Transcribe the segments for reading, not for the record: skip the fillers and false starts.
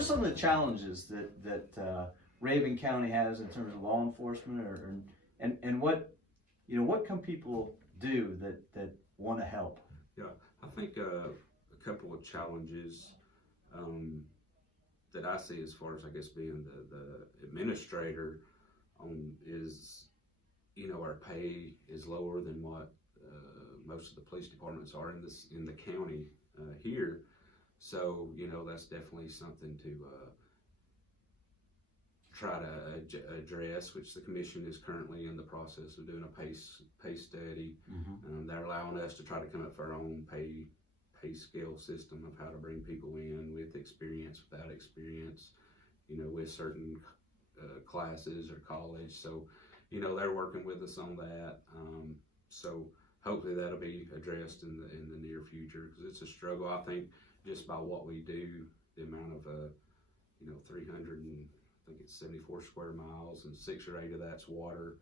are some of the challenges that Rabun County has in terms of law enforcement, and what can people do that want to help? Yeah, I think a couple of challenges that I see as far as, I guess, being the administrator is, our pay is lower than what most of the police departments are in the county here. So, that's definitely something to try to address, which the commission is currently in the process of doing a pay study. They're allowing us to try to come up with our own pay scale system of how to bring people in with experience, without experience, with certain classes or college. So, they're working with us on that. So hopefully that'll be addressed in the near future, because it's a struggle. I think just by what we do, the amount of 374 square miles, and 6 or 8 of that's water.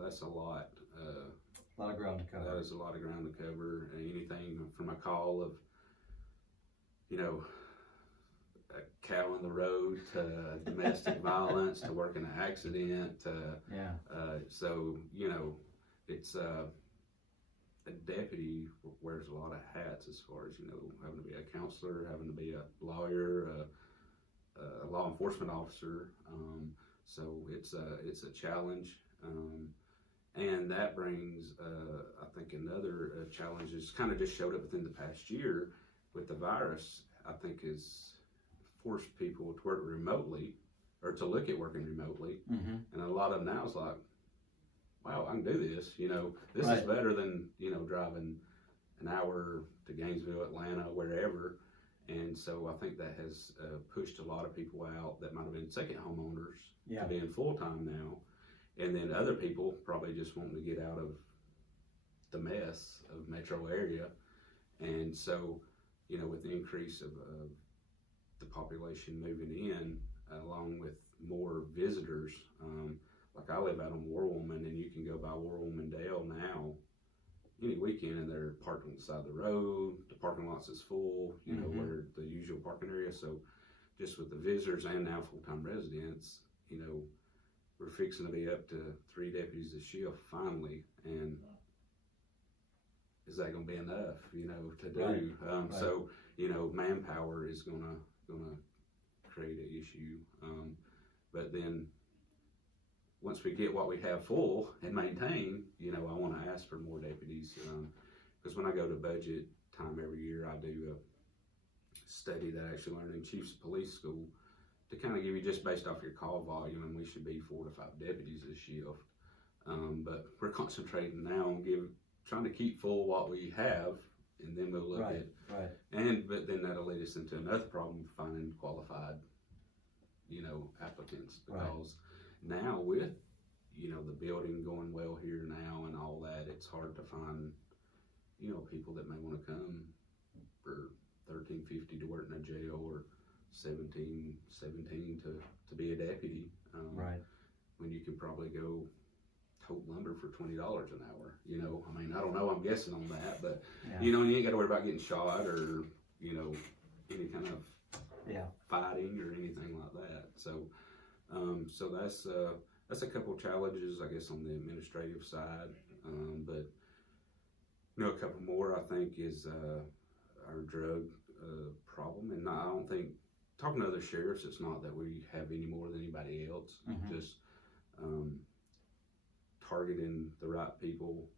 That's a lot. A lot of ground to cover. That is a lot of ground to cover. And anything from a call of, a cow on the road, to domestic violence, to working an accident. So, it's a deputy wears a lot of hats as far as, having to be a counselor, having to be a lawyer, a law enforcement officer. So it's a challenge. And that brings, I think, another challenge is kind of just showed up within the past year with the virus. I think is forced people to work remotely, or to look at working remotely. And a lot of them now is like, wow, I can do this. This is better than, driving an hour to Gainesville, Atlanta, wherever. And so I think that has pushed a lot of people out that might have been second homeowners to being full-time now. And then other people probably just wanting to get out of the mess of metro area. And so, with the increase of the population moving in, along with more visitors, like I live out on Warwoman, and you can go by Warwoman Dale now any weekend, and they're parked on the side of the road. The parking lots is full, where the usual parking area. So just with the visitors and now full-time residents, we're fixing to be up to 3 deputies a shift finally. And is that going to be enough, to do? So, manpower is gonna create an issue. But then once we get what we have full and maintain, I want to ask for more deputies, because when I go to budget time every year, I do a study that I actually learned in Chiefs of Police School to kind of give you, just based off your call volume, and we should be 4 to 5 deputies this shift. But we're concentrating now on trying to keep full what we have, and then we'll look at but then that'll lead us into another problem, finding qualified, applicants, because now with, the building going well here now and all that, it's hard to find, people that may want to come for $13.50 to work in a jail, or $17 to be a deputy. When you can probably go tote lumber for $20 an hour. I don't know, I'm guessing on that, but and you ain't got to worry about getting shot, or any kind of fighting or anything like that. So so that's a couple of challenges, I guess, on the administrative side. But a couple more, I think, is our drug problem. And I don't think, talking to other sheriffs, it's not that we have any more than anybody else. Just targeting the right people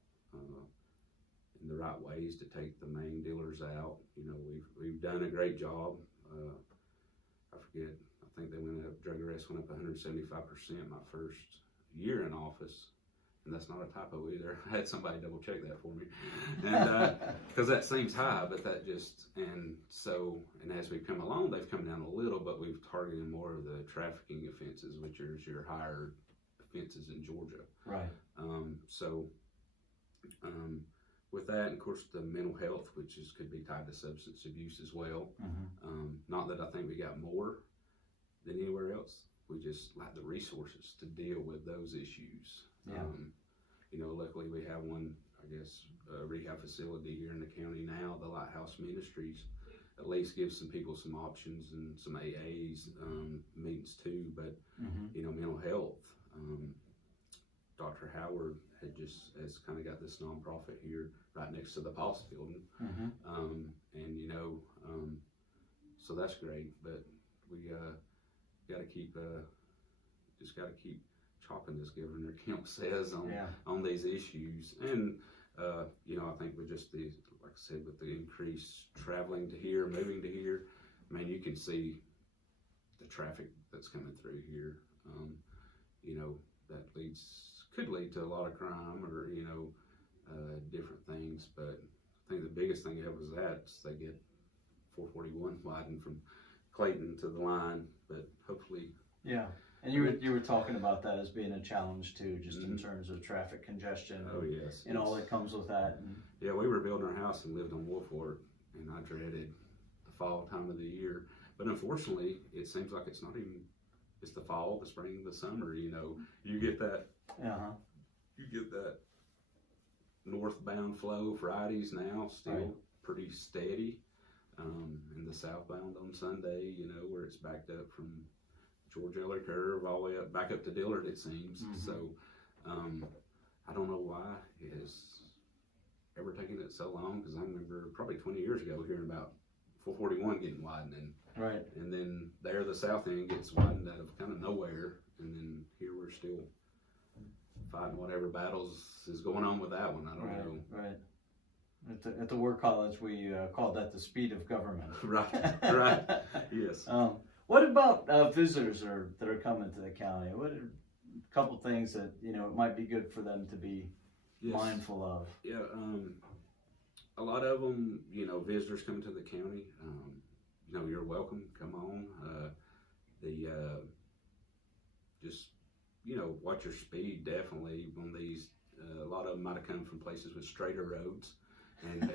in the right ways to take the main dealers out. We've done a great job. I forget, I think drug arrests went up 175% my first year in office. And that's not a typo either. I had somebody double check that for me. And because that seems high, but that just, and as we've come along, they've come down a little, but we've targeted more of the trafficking offenses, which are your higher offenses in Georgia. With that, and of course the mental health, which could be tied to substance abuse as well. Not that I think we got more than anywhere else. We just lack the resources to deal with those issues. Luckily we have one, I guess, rehab facility here in the county now, the Lighthouse Ministries, at least give some people some options and some AAs meetings too. But you know, mental health. Dr. Howard has kind of got this nonprofit here right next to the Poss building, and you know, so that's great. But we got to keep just got to keep chopping, as Governor Kemp says, on these issues. And you know, I think with just the, like I said, with the increased traveling to here, moving to here, I mean, you can see the traffic that's coming through here. You know, that could lead to a lot of crime, or you know, different things. But I think the biggest thing was they get 441 widened from Clayton to the line. But hopefully, yeah. And you were talking about that as being a challenge too, just in terms of traffic congestion. Oh yes, and all that comes with that. And yeah, we were building our house and lived on Wolford, and I dreaded the fall time of the year. But unfortunately, it seems like it's not even. It's the fall, the spring, the summer. You know, you get that. You get that northbound flow Fridays now, still pretty steady, and the southbound on Sunday. You know, where it's backed up from George Eller Curve all the way up back up to Dillard, it seems. So I don't know why it has ever taken it so long, because I remember probably 20 years ago hearing about 441 getting widening. Right. And then there the south end gets widened out of kind of nowhere, and then here we're still fighting whatever battles is going on with that one. I don't know. Right. At the War College, we called that the speed of government. Right. Yes. What about visitors that are coming to the county? What are a couple things that, you know, it might be good for them to be mindful of? Yeah, a lot of them, you know, visitors coming to the county, you know, you're welcome, come on. Just, you know, watch your speed, definitely, on these. A lot of them might have come from places with straighter roads, and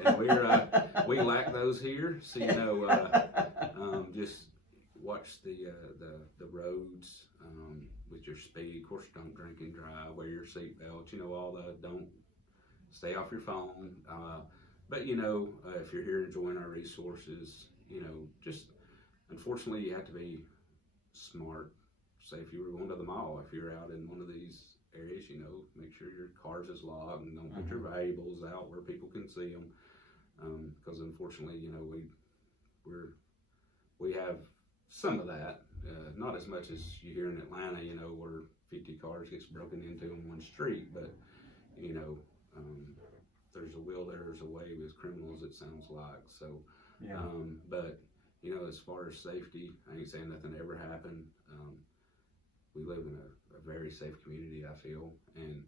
we lack those here, so, you know, just watch the roads with your speed. Of course, don't drink and drive, wear your seatbelt, you know, don't stay off your phone. But, you know, if you're here enjoying our resources, you know, just, unfortunately, you have to be smart. Say if you were going to the mall, if you're out in one of these areas, you know, make sure your car's is locked and don't put your valuables out where people can see them. Because unfortunately, you know, we have some of that, not as much as you hear in Atlanta, you know, where 50 cars gets broken into in one street, but, you know, there's a will, there's a way with criminals, it sounds like. So, but, you know, as far as safety, I ain't saying nothing ever happened. We live in a very safe community, I feel, and,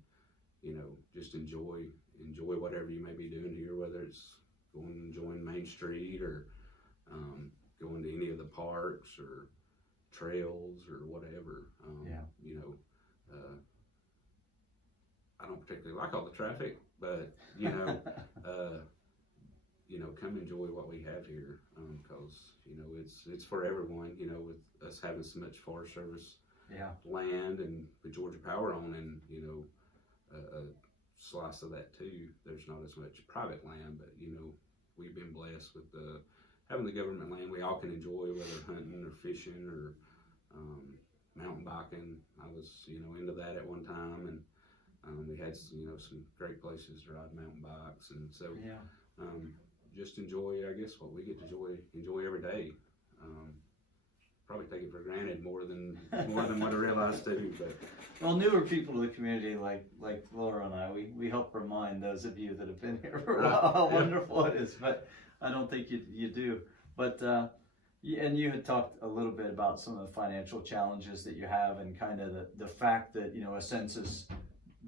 you know, just enjoy whatever you may be doing here, whether it's going and enjoying Main Street, or going to any of the parks or trails or whatever. You know, I don't particularly like all the traffic, but, you know, you know, come enjoy what we have here, because, you know, it's for everyone. You know, with us having so much Forest Service land, and the Georgia Power owning, you know, a slice of that too. There's not as much private land, but, you know, we've been blessed with having the government land we all can enjoy, whether hunting or fishing or mountain biking. I was, you know, into that at one time, and we had, you know, some great places to ride mountain bikes, and so just enjoy, I guess, what we get to enjoy every day. Probably take it for granted more than what I realize too. But well, newer people to the community, like Laura and I, we help remind those of you that have been here for a while how wonderful it is. But I don't think you do. But and you had talked a little bit about some of the financial challenges that you have, and kind of the fact that, you know, a census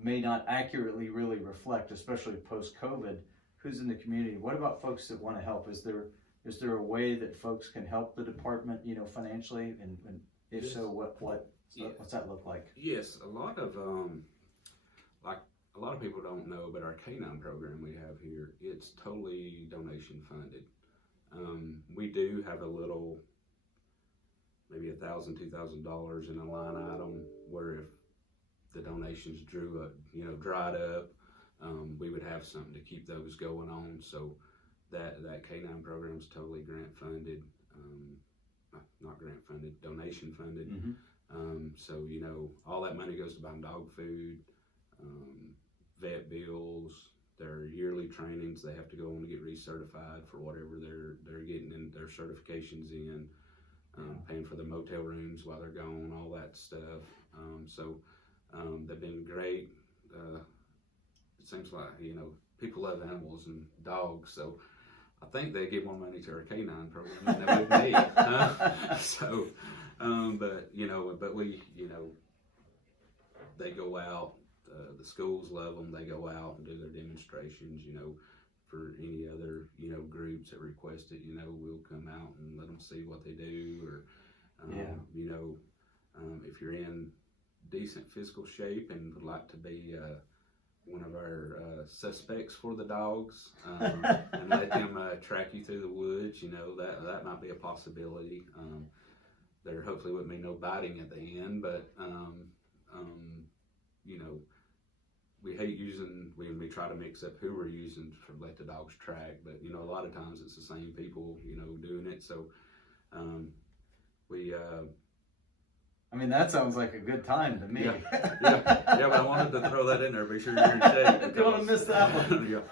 may not accurately really reflect, especially post-COVID, who's in the community. What about folks that want to help? Is there a way that folks can help the department, you know, financially, and if so, what's that look like? Yes, a lot of people don't know, but our K9 program we have here, it's totally donation funded. We do have a little, maybe $1,000, $2,000 in a line item where if the donations dried up, we would have something to keep those going on. So that K9 program is totally grant funded, not grant funded, donation funded. So you know, all that money goes to buying dog food, vet bills, their yearly trainings. They have to go on to get recertified for whatever they're getting in their certifications in, paying for the motel rooms while they're gone, all that stuff. So they've been great. It seems like, you know, people love animals and dogs, so I think they give more money to our K9 program than they would me. But you know, we, you know, they go out. The schools love them. They go out and do their demonstrations. You know, for any other, you know, groups that request it, you know, we'll come out and let them see what they do. Or, you know, if you're in decent physical shape and would like to be one of our suspects for the dogs, and let them track you through the woods, you know, that might be a possibility. There hopefully wouldn't be no biting at the end, but you know, we hate using, we try to mix up who we're using for let the dogs track, but you know, a lot of times it's the same people, you know, doing it. So I mean, that sounds like a good time to me. Yeah, but I wanted to throw that in there. Be sure you're in shape. Don't want to miss that one.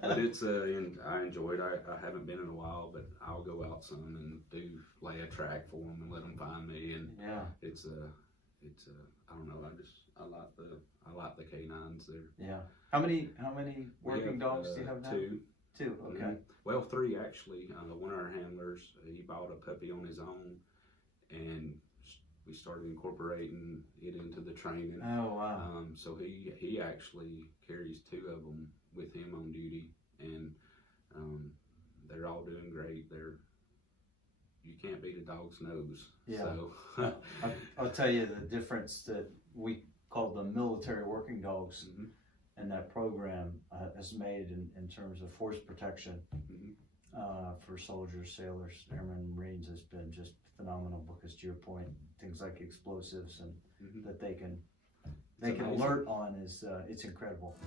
But it's and I enjoyed. I haven't been in a while, but I'll go out some and lay a track for them and let them find me. And it's I don't know. I like the K9s there. Yeah. How many working dogs do you have now? Two. Okay. Well, 3 actually. One of our handlers, he bought a puppy on his own, and we started incorporating it into the training. Oh wow! So he actually carries 2 of them with him on duty, and they're all doing great. You can't beat a dog's nose. Yeah. So I'll tell you the difference that we call them military working dogs, and that program has made in terms of force protection for soldiers, sailors, airmen, Marines has been just phenomenal, because to your point, things like explosives and that they can alert on is it's incredible.